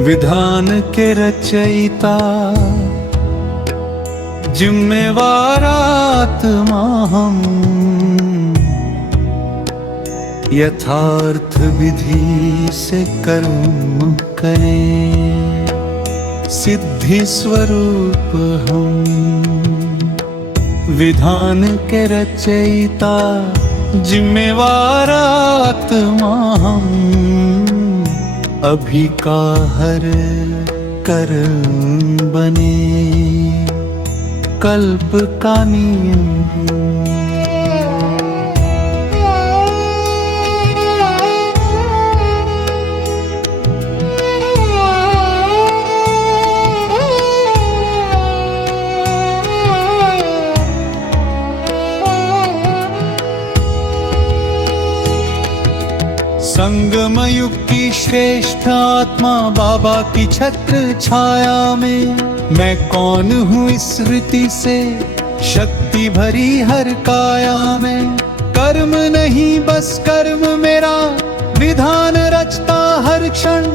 विधान के रचयिता जिम्मेवार आत्मा हम, यथार्थ विधि से कर्म करें, सिद्धि स्वरूप हम। विधान के रचयिता जिम्मेवार आत्मा हम, अभी का हर कर्म बने कल्प का नियम। संगम युग की श्रेष्ठ आत्मा बाबा की छत्र छाया में, मैं कौन हूँ इस रीति से शक्ति भरी हर काया में। कर्म नहीं बस कर्म मेरा, विधान रचता हर क्षण,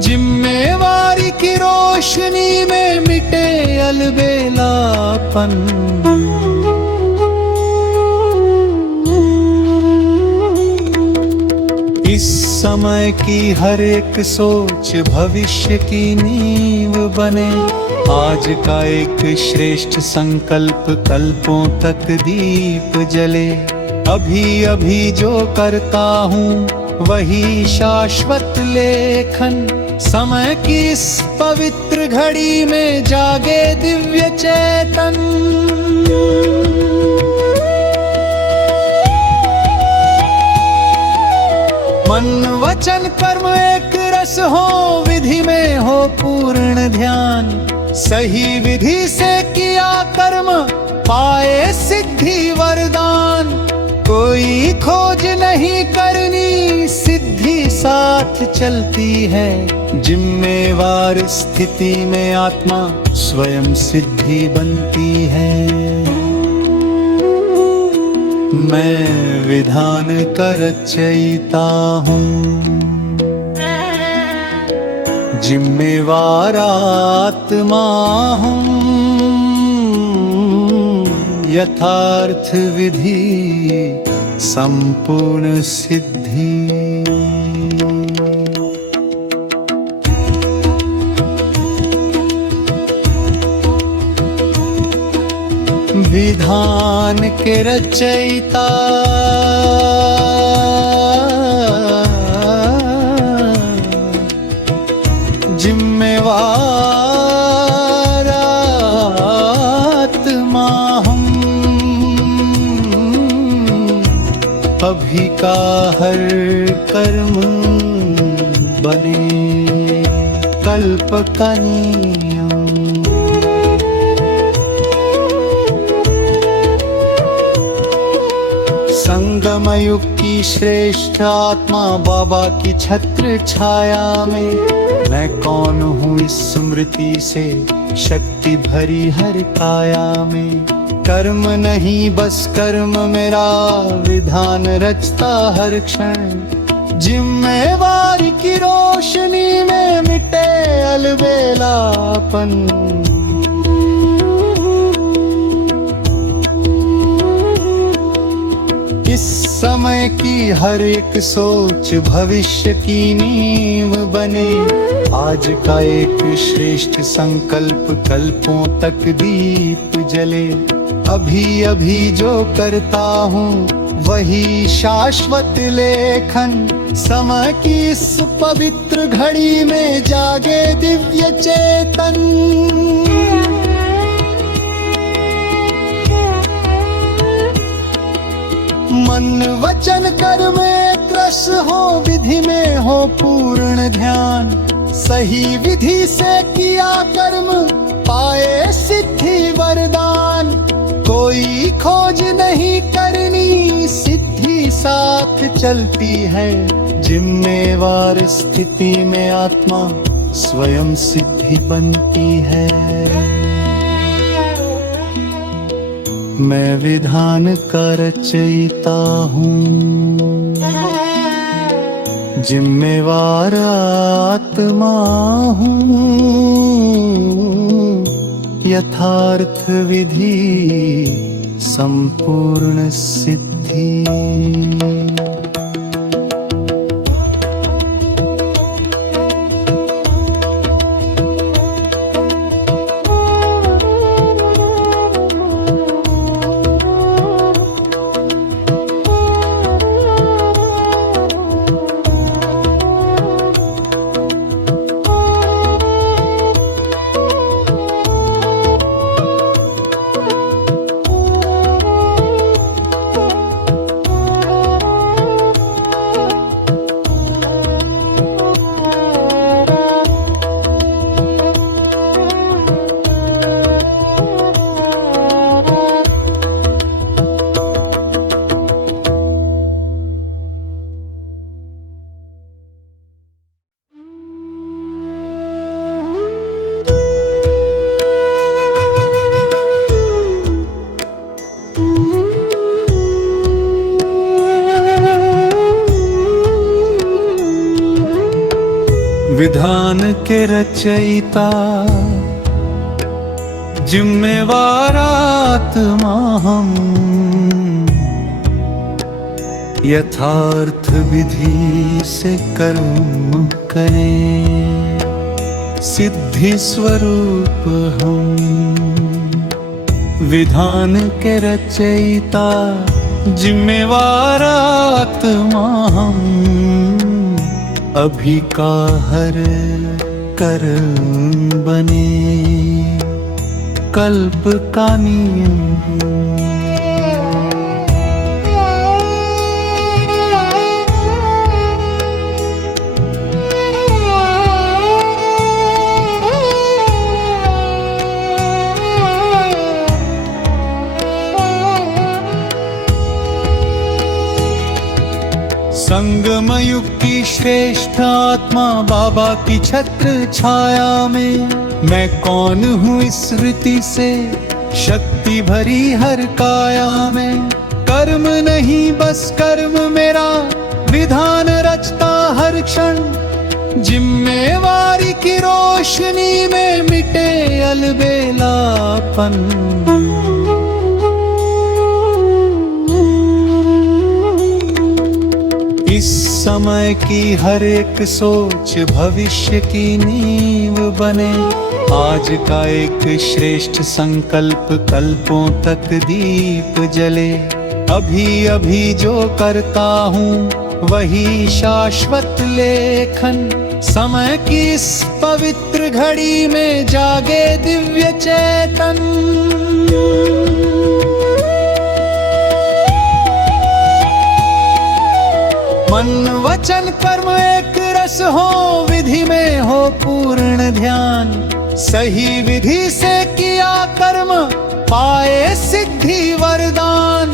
जिम्मेवारी की रोशनी में मिटे अलबेलापन। इस समय की हर एक सोच भविष्य की नींव बने, आज का एक श्रेष्ठ संकल्प कल्पों तक दीप जले। अभी अभी जो करता हूँ वही शाश्वत लेखन, समय की इस पवित्र घड़ी में जागे दिव्य चेतन। मन वचन कर्म एक रस हो, विधि में हो पूर्ण ध्यान, सही विधि से किया कर्म पाए सिद्धि वरदान। कोई खोज नहीं करनी, सिद्धि साथ चलती है, जिम्मेवार स्थिति में आत्मा स्वयं सिद्धि बनती है। मैं विधान का रचयिता हूँ, जिम्मेवार आत्मा हूँ, यथार्थ विधि संपूर्ण सिद्धि। विधान के रचयिता जिम्मेवार आत्मा हम, अभी का हर कर्म बने कल्प का नियम। संगम युग की श्रेष्ठ आत्मा बाबा की छत्र छाया में, मैं कौन हूँ इस स्मृति से शक्ति भरी हर काया में। कर्म नहीं बस कर्म मेरा, विधान रचता हर क्षण, जिम्मेवारी की रोशनी में मिटे अलबेलापन। इस समय की हर एक सोच भविष्य की नींव बने, आज का एक श्रेष्ठ संकल्प कल्पों तक दीप जले। अभी अभी जो करता हूँ वही शाश्वत लेखन, समय की इस पवित्र घड़ी में जागे दिव्य चेतन। मन वचन कर्म एक रस हो, विधि में हो पूर्ण ध्यान, सही विधि से किया कर्म पाए सिद्धि वरदान। कोई खोज नहीं करनी, सिद्धि साथ चलती है, जिम्मेवार स्थिति में आत्मा स्वयं सिद्धि बनती है। मैं विधान का रचयिता हूँ, जिम्मेवार आत्मा हूँ, यथार्थ विधि संपूर्ण सिद्धि। विधान के रचयिता जिम्मेवार आत्मा हम, यथार्थ विधि से कर्म करें, सिद्धि स्वरूप हम। विधान के रचयिता जिम्मेवार आत्मा हम, अभी का हर कर्म बने कल्प का नियम। संगम युग की श्रेष्ठ आत्मा बाबा की छत्र छाया में, मैं कौन हूँ इस रीति से शक्ति भरी हर काया में। कर्म नहीं बस कर्म मेरा, विधान रचता हर क्षण, जिम्मेवारी की रोशनी में मिटे अलबेलापन। इस समय की हर एक सोच भविष्य की नींव बने, आज का एक श्रेष्ठ संकल्प कल्पों तक दीप जले। अभी अभी जो करता हूँ वही शाश्वत लेखन, समय की इस पवित्र घड़ी में जागे दिव्य चेतन। मन वचन कर्म एक रस हो, विधि में हो पूर्ण ध्यान। सही विधि से किया कर्म पाए सिद्धि वरदान।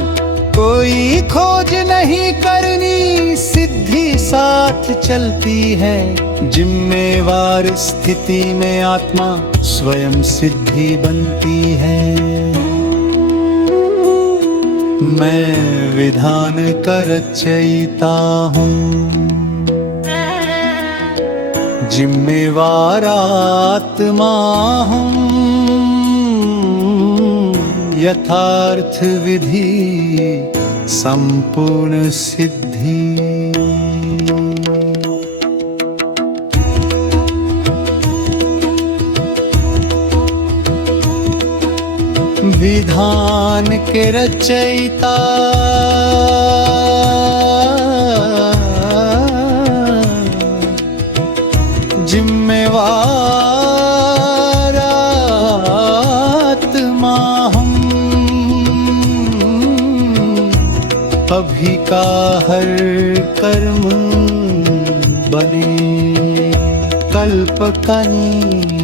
कोई खोज नहीं करनी, सिद्धि साथ चलती है। जिम्मेवार स्थिति में आत्मा स्वयं सिद्धि बनती है। मैं विधान का रचयिता हूँ, जिम्मेवार आत्मा हूँ, यथार्थ विधि संपूर्ण सिद्धि। विधान के रचयिता जिम्मेवार आत्मा हम, अभी का हर कर्म बने कल्प का नियम।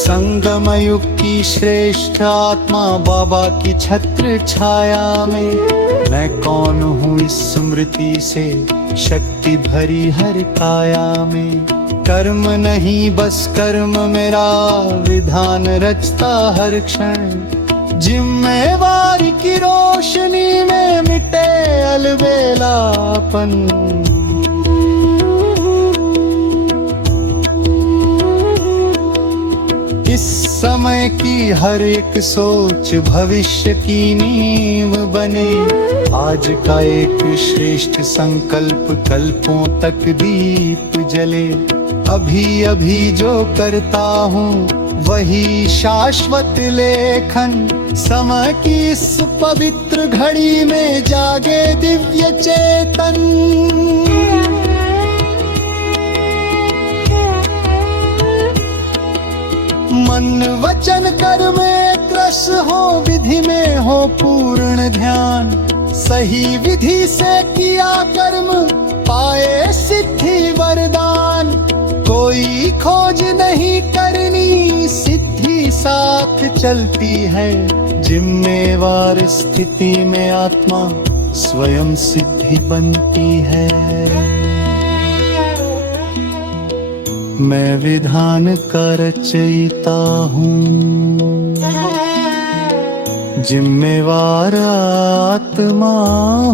संगम युग की श्रेष्ठ आत्मा बाबा की छत्र छाया में, मैं कौन हूँ इस स्मृति से शक्ति भरी हर काया में। कर्म नहीं बस कर्म मेरा, विधान रचता हर क्षण। जिम्मेवारी की रोशनी में मिटे अलबेलापन। इस समय की हर एक सोच भविष्य की नींव बने। आज का एक श्रेष्ठ संकल्प कल्पों तक दीप जले। अभी अभी जो करता हूँ वही शाश्वत लेखन। समय की इस पवित्र घड़ी में जागे दिव्य चेतन। मन वचन कर्म एक रस हो, विधि में हो पूर्ण ध्यान। सही विधि से किया कर्म पाए सिद्धि वरदान। कोई खोज नहीं करनी, सिद्धि साथ चलती है। जिम्मेवार स्थिति में आत्मा स्वयं सिद्धि बनती है। मैं विधान का रचयिता हूँ, जिम्मेवार आत्मा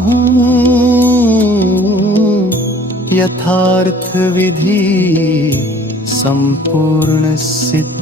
हूँ। यथार्थ विधि संपूर्ण सिद्धि।